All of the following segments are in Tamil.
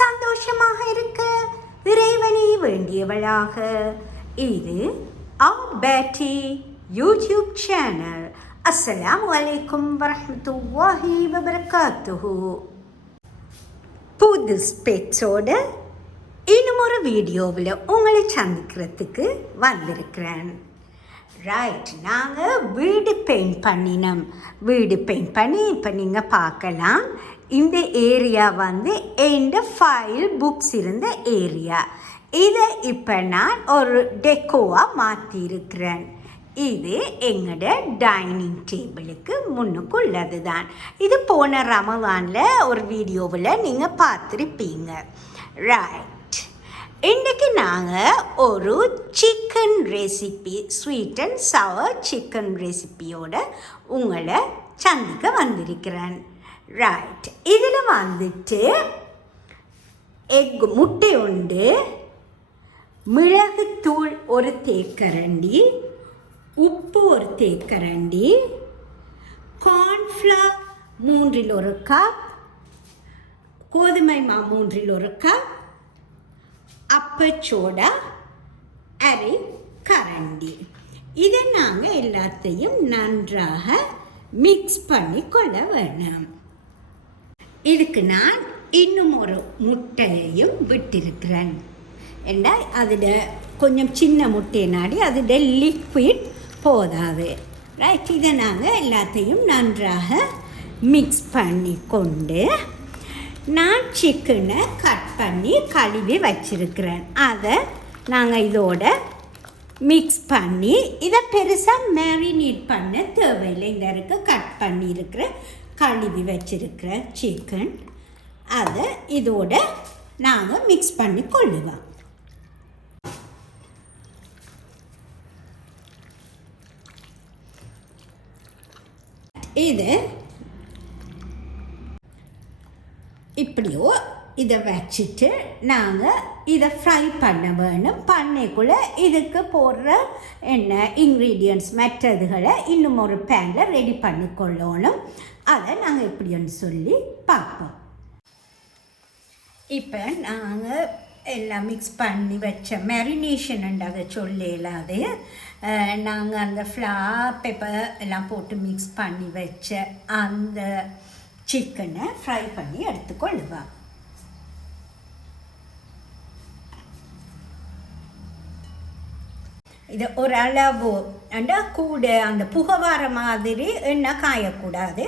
சந்தோஷமாக இருக்க இறைவனை வேண்டியவளாக. இது பேட்டி யூடியூப் சேனல். அஸ்ஸலாமு அலைக்கும் வரஹ்மத்துல்லாஹி வபரகாத்துஹு. புது ஸ்பெட்ஸோட இன்னும் ஒரு வீடியோவில் உங்களை சந்திக்கிறதுக்கு வந்திருக்கிறேன். ரைட், நாங்கள் வீடு பெயிண்ட் பண்ணினோம். வீடு பெயிண்ட் பண்ணி இப்போ நீங்கள் பார்க்கலாம். இந்த ஏரியா எந்த ஃபைல் புக்ஸ் இருந்த ஏரியா. இதை இப்போ நான் ஒரு டெக்கோவாக மாற்றிருக்கிறேன். இது எங்களோட டைனிங் டேபிளுக்கு முன்னுக்குள்ளது தான். இது போன ரமலானில் ஒரு வீடியோவில் நீங்கள் பார்த்துருப்பீங்க. ரைட், இன்றைக்கி நாங்கள் ஒரு chicken recipe, sweet and sour chicken ரெசிபியோட உங்களை சந்திக்க வந்திருக்கிறேன். ரைட், இதில் எக் முட்டை உண்டு, மிளகுத்தூள் ஒரு தேக்கரண்டி, உப்பு ஒரு தேக்கரண்டி, கார்ன்ஃப்ளவர் 1/3 கப், கோதுமை மா 1/3 கப், அப்பச்சோடா அரை கரண்டி. இதை நாங்கள் எல்லாத்தையும் நன்றாக மிக்ஸ் பண்ணி கொள்ள வேணும். இதுக்கு நான் இன்னும் ஒரு முட்டையையும் விட்டிருக்கிறேன். ஏன்னா அதில் கொஞ்சம் சின்ன முட்டையினாடி அதில் லிக்விட் போதாது. ரைட், இதை நாங்கள் எல்லாத்தையும் நன்றாக மிக்ஸ் பண்ணி கொண்டு நான் சிக்கனை கட் பண்ணி கழுவி வச்சிருக்கிறேன். அதை நாங்கள் இதோட மிக்ஸ் பண்ணி இதை பெருசாக மேரினேட் பண்ண தேவையில்லை. இந்த இருக்க கட் பண்ணியிருக்கிற கழுவி வச்சிருக்கிற சிக்கன் அதை இதோட நாங்கள் மிக்ஸ் பண்ணி கொள்ளுவோம். இது இப்படியோ இதை வச்சுட்டு நாங்கள் இதை ஃப்ரை பண்ண வேணும். பண்ணைக்குள்ளே இதுக்கு போடுற என்ன இன்க்ரீடியன்ட்ஸ் மற்றதுகளை இன்னும் ஒரு பேனில் ரெடி பண்ணி கொள்ளணும். அதை நாங்கள் எப்படின்னு சொல்லி பார்ப்போம். இப்போ நாங்கள் எல்லாம் மிக்ஸ் பண்ணி வச்ச மேரினேஷன் அதை சொல்லலாது. நாங்கள் அந்த ஃப்ளவர் பெப்பர் எல்லாம் போட்டு மிக்ஸ் பண்ணி வச்ச அந்த சிக்கனை ஃப்ரை பண்ணி எடுத்துக்கொள்ளுவோம். இது ஒரு அளவு கூட அந்த புகை வர மாதிரி எண்ணெய் காயக்கூடாது.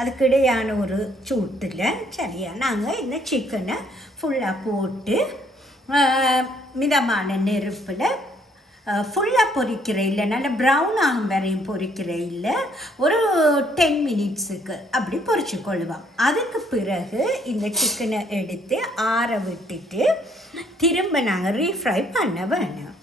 அதுக்கிடையான ஒரு சூட்டில் சரியா நாங்கள் இந்த சிக்கனை ஃபுல்லாக போட்டு மிதமான நெருப்பில் ஃபுல்லாக பொரிக்கிற இல்லை, நல்லா ப்ரௌன் ஆகும் வரையும் பொரிக்கிற இல்லை, ஒரு 10 மினிட்ஸுக்கு அப்படி பொரிச்சு கொள்ளுவோம். அதுக்கு பிறகு இந்த சிக்கனை எடுத்து ஆற விட்டுட்டு திரும்ப நாங்கள் ரீஃப்ரை பண்ண வேணும்.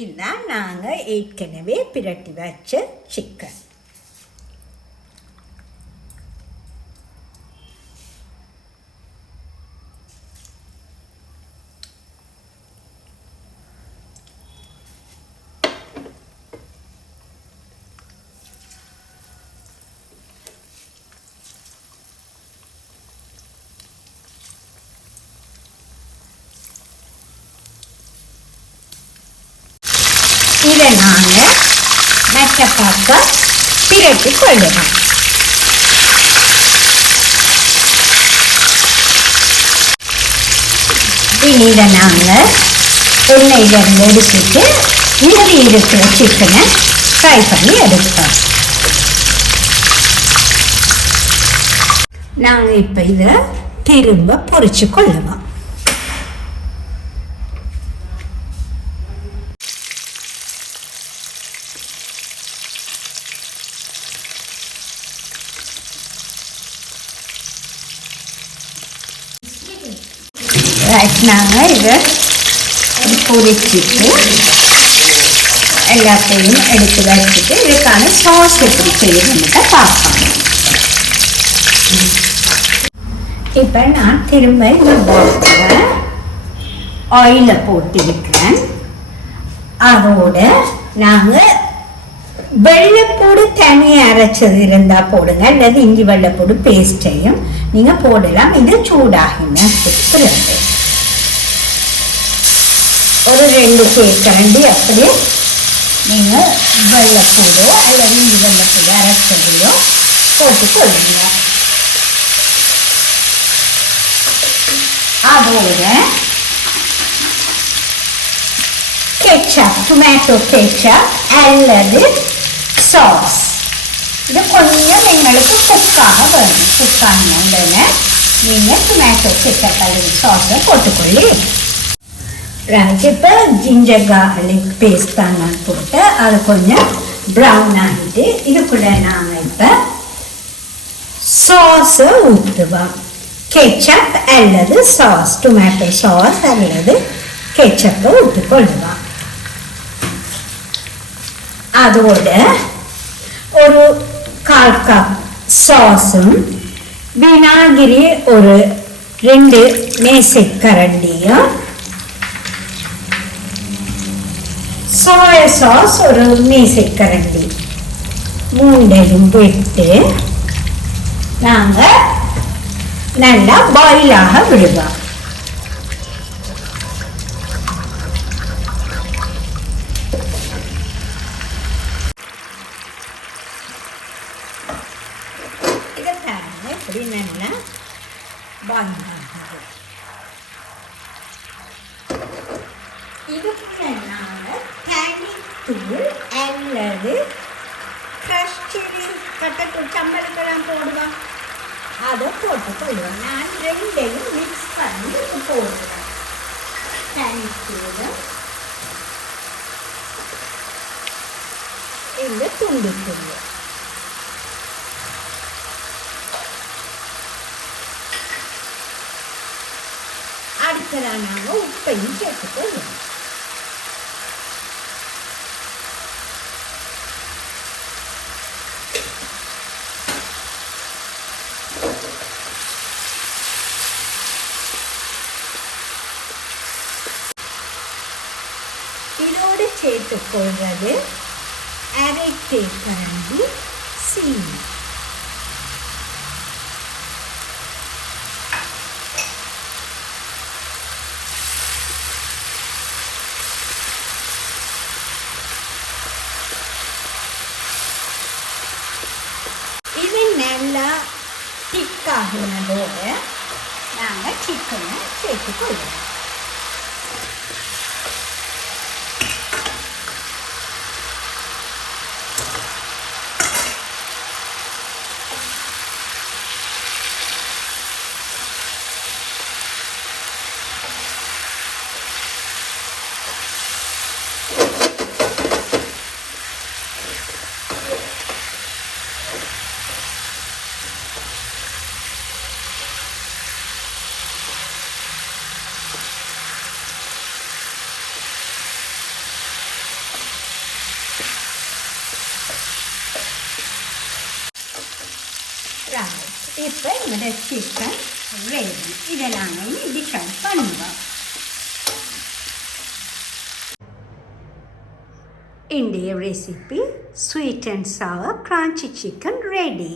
இதுதான் நாங்கள் ஏற்கனவே பிரட்டி வச்ச சிக்கன். இதை நாங்கள் மற்ற பக்கம் பிரட்டி கொள்ளுவோம். இதை நாங்கள் எண்ணெயிலிருந்து எடுத்துட்டு மீதி இருக்கிற சிக்கனை ஃப்ரை பண்ணி எடுப்போம். நாங்கள் இப்போ இதை திரும்ப பொரிச்சு கொள்ளுவோம். நாங்கள் இதை பொரிச்சிட்டு எல்லாத்தையும் எடுத்து வச்சுட்டு இதுக்கான சாஸ் எப்படி செய்யணும்னு பார்ப்போம். இப்போ நான் திரும்ப ஆயிலை போட்டிருக்கிறேன். அதோட நாங்கள் வெள்ளைப்பூடு தனியாக அரைச்சது இருந்தால் போடுங்க, அல்லது இஞ்சி வெள்ளைப்பூடு பேஸ்ட்டையும் நீங்கள் போடலாம். இது சூடாகின பிறகு ஒரு 2 தேக்கரண்டி அப்படியே நீங்கள் வெள்ளைப்பூடு அல்லது இஞ்சி வெள்ளைப்பூடு அரைச்சதையோ போட்டுக்கொள்ளுங்க. அதோட கெச்சப், டொமேட்டோ கெச்சப் அல்லது சாஸ், இது கொஞ்சம் எங்களுக்கு குக்காக வரும். குக்கானோடனே நீங்கள் டொமேட்டோ கெச்சப் அல்லது சாஸை போட்டுக்கொள்ளி. இப்போ ஜிஞ்சர் கார்லிக் பேஸ்ட் தான் நான் போட்டு அது கொஞ்சம் ப்ரௌன் ஆகிட்டு இதுக்குள்ளே நாங்கள் இப்போ சாஸை ஊற்றுவோம். கெச்சப் அல்லது சாஸ், டொமேட்டோ சாஸ் அல்லது கெச்சப்பை ஊற்றிக்கொள்ளுவோம். அதோட ஒரு 1/4 கப் சாஸும் வினாகிரி ஒரு 2 மேசைக்கரண்டியும் சோயா சாஸ் ஒரு மேசைக்கரண்டி 3யும் விட்டு நாங்கள் நல்லா பாயிலாக விடுவோம். இதை பாருங்க இப்படி நல்லா பாயில் ஆகுது. இதுக்கு நாங்கள் தனித்தூள் அல்லது ஃப்ரெஷ் சில்லி கட்டத்தூள் சம்பளத்தெல்லாம் போடுவோம், அதை போட்டுக்கொள்வோம். நான் 2யும் மிக்ஸ் பண்ணி போடுவேன். தனித்தூள் இந்த துண்டுத்தூள் அடுத்ததான் நாங்கள் உப்பையும் சேர்த்துக்கொள்வோம். இதோடு சேர்த்துக்கொள்வது 1/2 தேக்கரண்டி சீனி. இது நல்லா திக்காகினதோடு நாங்கள் சிக்கனை சேர்த்துக்கொள்வோம். இப்போ இந்த சிக்கன் ரெடி. இதை நாங்கள் டிஷ் பண்ணுவோம். இன்றைய ரெசிபி ஸ்வீட் அண்ட் சவர் கிரான்ச்சி சிக்கன் ரெடி.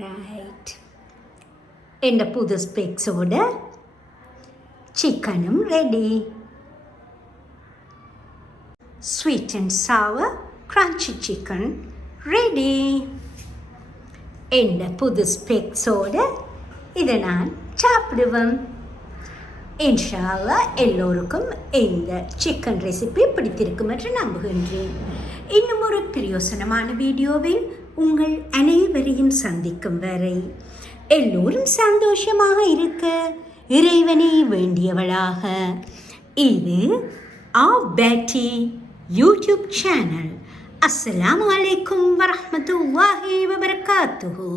ரைட், இந்த புது ஸ்பெக்ஸோட சிக்கனும் ரெடி. ஸ்வீட் அண்ட் சவர் கிரான்ச்சி சிக்கன் ரெடி. இந்த புது ஸ்பெக்ஸோடு இதை நான் சாப்பிடுவேன். இன்ஷா அல்லாஹ் எல்லோருக்கும் இந்த சிக்கன் ரெசிபி பிடித்திருக்கும் என்று நம்புகின்றேன். இன்னும் ஒரு பிரயோசனமான வீடியோவில் உங்கள் அனைவரையும் சந்திக்கும் வரை எல்லோரும் சந்தோஷமாக இருக்க இறைவனை வேண்டியவளாக இது பேட்டி யூடியூப் சேனல். அஸ்ஸலாமு அலைக்கும் வரஹ்மத்துல்லாஹி வபரகாத்துஹு.